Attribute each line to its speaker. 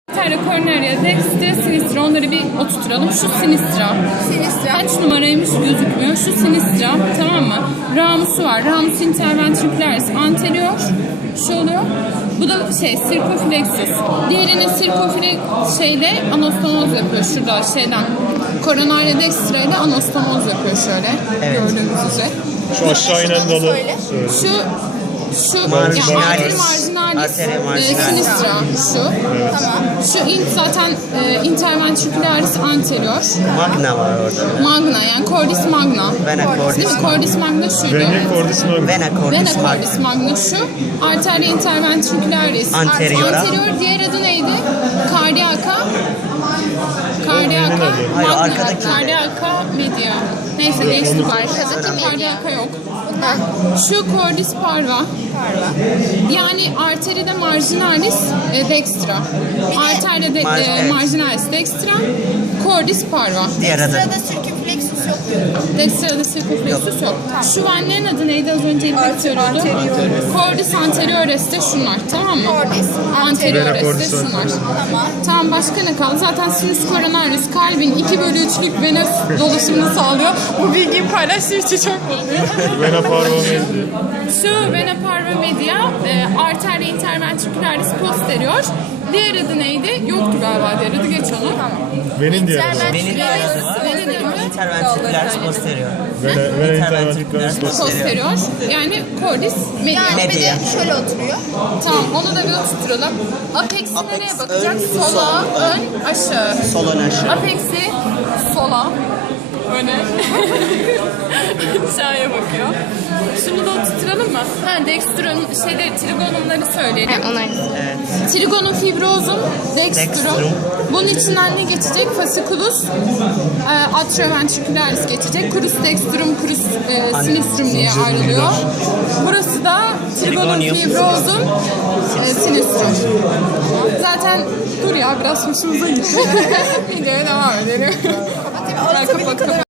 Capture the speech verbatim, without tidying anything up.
Speaker 1: Arteria, coronaria, dextria, sinistra. Onları bir oturturalım. Şu sinistra.
Speaker 2: Sinistra.
Speaker 1: Kaç numaraymış gözükmüyor. Şu sinistra. Tamam mı? Ramus'u var. Ramus interventricularis anterior. Şu oluyor. Bu da şey circumflexus. Diğerinin circumflex şeyle anastomoz yapıyor. Şurada şeyden. Coronaria dextria ile anastomoz yapıyor şöyle.
Speaker 3: Evet.
Speaker 1: Gördüğünüz üzere.
Speaker 4: Şu aşağı inen dalı.
Speaker 2: Söyle.
Speaker 1: Şu şu
Speaker 3: Marginalis.
Speaker 1: ya, arteri marginalis,
Speaker 3: Arteria
Speaker 1: e,
Speaker 3: marginalis.
Speaker 1: sinistra şu.
Speaker 2: Tamam.
Speaker 1: Şu int zaten e, interventricularis anterior.
Speaker 3: Magna var orada.
Speaker 1: Magna yani cordis magna.
Speaker 3: Vena
Speaker 1: Değil
Speaker 3: cordis
Speaker 1: mi? Cordis magna şuydu.
Speaker 4: Vene cordis magna.
Speaker 3: Vena
Speaker 1: Vena
Speaker 3: cordis magna.
Speaker 1: cordis magna şu. Arteria interventricularis
Speaker 3: Anteriora.
Speaker 1: anterior. Diğer adı neydi? Cardiaca. Cardiaca
Speaker 3: Hayır,
Speaker 1: magna.
Speaker 3: arkadaki.
Speaker 1: Cardiaca media. Neyse değişti.
Speaker 2: Arkadaki media.
Speaker 1: Cardiaca yok.
Speaker 2: Bunlar.
Speaker 1: Şu cordis parva.
Speaker 2: Parva.
Speaker 1: Yani arteride marginalis e, dextra. Arteride de,
Speaker 3: Mar-
Speaker 1: e,
Speaker 3: evet.
Speaker 1: marginalis dextra. Cordis parva.
Speaker 3: Diğer adı.
Speaker 2: Sırada circumflexus yok.
Speaker 1: Dextra'da circumflexus yok. Şu venlerin adı neydi az önce elimde söylüyordum. Cordis anteriores de şunlar, tamam mı?
Speaker 2: Cordis
Speaker 1: anteriores de
Speaker 4: Cordis
Speaker 1: şunlar.
Speaker 2: Tamam.
Speaker 1: Tamam, başka ne kaldı? Zaten sinus coronarius kalbin iki bölü üçlük venöz dolaşımını sağlıyor. Bu bilgiyi paylaştığım için çok mutluyum.
Speaker 4: Vena parva media.
Speaker 1: Şu vena parva media, e, arteria interventricularis posterior. Diğer adı neydi? Yoktu galiba diğer adı, geç onu.
Speaker 4: Venin diğer adı.
Speaker 3: Benim diğer adı var.
Speaker 1: Venin diğer adı?
Speaker 3: Interventricularis posterior.
Speaker 4: Vena, vena interventricularis
Speaker 1: Posterior. Yani cordis media.
Speaker 2: Yani
Speaker 3: Media.
Speaker 2: bir de şöyle oturuyor.
Speaker 1: Tamam, onu da bir oturturalım. Apex'i
Speaker 3: Apex
Speaker 1: nereye bakacak?
Speaker 3: ön,
Speaker 1: Sola,
Speaker 3: sol, ön.
Speaker 1: ön, aşağı.
Speaker 3: Sol ön aşağı.
Speaker 1: Apex'i sola, öne. Aşağıya bakıyor. Şunu da oturturalım mı? Ha, dextrum, şeyde trigonumları söyleyelim.
Speaker 3: Evet.
Speaker 1: Trigonum fibrozum, dextrum.
Speaker 3: Dextrum.
Speaker 1: Bunun içinden ne geçecek? Fasciculus e, atrioventricularis geçecek. Crus dextrum, crus e, sinistrum diye ayrılıyor. Burası da trigonum
Speaker 3: Trigonium.
Speaker 1: fibrozum, e, sinistrum. Zaten dur ya, biraz hoşumuza gitti. Videoya devam edelim.
Speaker 2: Anlatabildiğim kadar